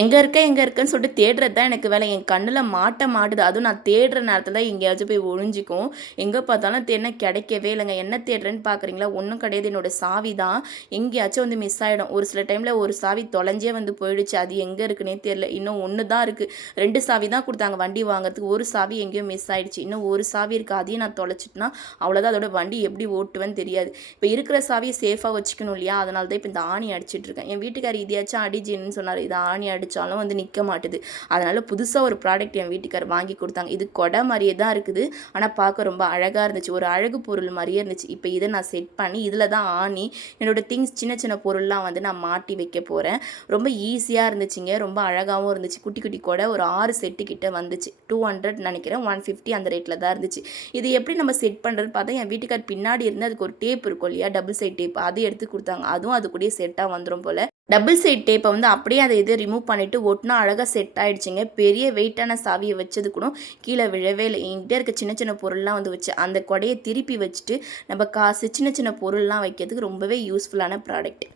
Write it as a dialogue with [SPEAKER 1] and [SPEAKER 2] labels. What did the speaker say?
[SPEAKER 1] எங்கே இருக்க எங்கே இருக்கன்னு சொல்லிட்டு தேடுறது தான் எனக்கு வேலை. என் கண்ணில் மாட்ட மாட்டுது. அதுவும் நான் தேடுற நேரத்தில் தான் எங்கேயாச்சும் போய் ஒழிஞ்சிக்கும் எங்கே பார்த்தாலும் தேடினா கிடைக்கவே இல்லைங்க. என்ன தேடுறேன்னு பார்க்குறீங்களா? ஒன்றும் கிடையாது. என்னோட சாவி தான். எங்கேயாச்சும் வந்து மிஸ் ஆகிடும் ஒரு சில டைமில் ஒரு சாவி தொலைஞ்சே வந்து போயிடுச்சு. அது எங்கே இருக்குன்னே தெரில இன்னும் ஒன்று தான் இருக்குது ரெண்டு சாவி தான் கொடுத்தாங்க வண்டி வாங்குறதுக்கு. ஒரு சாவி எங்கேயோ மிஸ் ஆகிடுச்சு இன்னும் ஒரு சாவி இருக்குது அதையும் நான் தொலைச்சிட்டுனா அவ்வளோதான் அதோட வண்டி எப்படி ஓட்டுவேன்னு தெரியாது. இப்போ இருக்கிற சாவியை சேஃபாக வச்சுக்கணும் இல்லையா? அதனால தான் இப்போ இந்த ஆணி அடிச்சிட்டு இருக்கேன். என் வீட்டுக்கார் இதையாச்சும் அடிஜின்னு சொன்னார். இது ஆணி அடி அடித்தாலும் வந்து நிற்க மாட்டுது. அதனால் புதுசாக ஒரு ப்ராடக்ட் என் வீட்டுக்கார் வாங்கி கொடுத்தாங்க. இது கொடை மாதிரியே தான் இருக்குது. ஆனால் பார்க்க ரொம்ப அழகாக இருந்துச்சு. ஒரு அழகு பொருள் மாதிரியே இருந்துச்சு. இப்போ இதை நான் செட் பண்ணி இதில் தான் ஆணி என்னோட திங்ஸ் சின்ன சின்ன பொருள்லாம் வந்து நான் மாட்டி வைக்க போகிறேன் ரொம்ப ஈஸியாக இருந்துச்சுங்க. ரொம்ப அழகாகவும் இருந்துச்சு. குட்டி குட்டி கொடை ஒரு ஆறு செட்டு கிட்ட வந்துச்சு. டூ ஹண்ட்ரட் நினைக்கிறேன். ஒன் ஃபிஃப்டி அந்த ரேட்டில் தான் இருந்துச்சு. இது எப்படி நம்ம செட் பண்ணுறது பார்த்தா என் வீட்டுக்கார் பின்னாடி இருந்து அதுக்கு ஒரு டேப் இருக்கும் இல்லையா? டபுள் சைட் டேப் அதை எடுத்து கொடுத்தாங்க. அதுவும் அது கூடயே செட்டாக வந்துடும் போல். டபுள் சைட் டேப்பை வந்து அப்படியே அதை இது ரிமூவ் பண்ணிவிட்டு ஒட்டினா அழகாக செட் ஆகிடுச்சிங்க பெரிய வெயிட்டான சாவியை வச்சது கூட கீழே விழவே இல்லை. என்கிட்ட இருக்க சின்ன சின்ன பொருள்லாம் வந்து வச்சு அந்த கொடையை திருப்பி வச்சுட்டு நம்ம காசு சின்ன சின்ன பொருள்லாம் வைக்கிறதுக்கு ரொம்பவே யூஸ்ஃபுல்லான ப்ராடக்ட்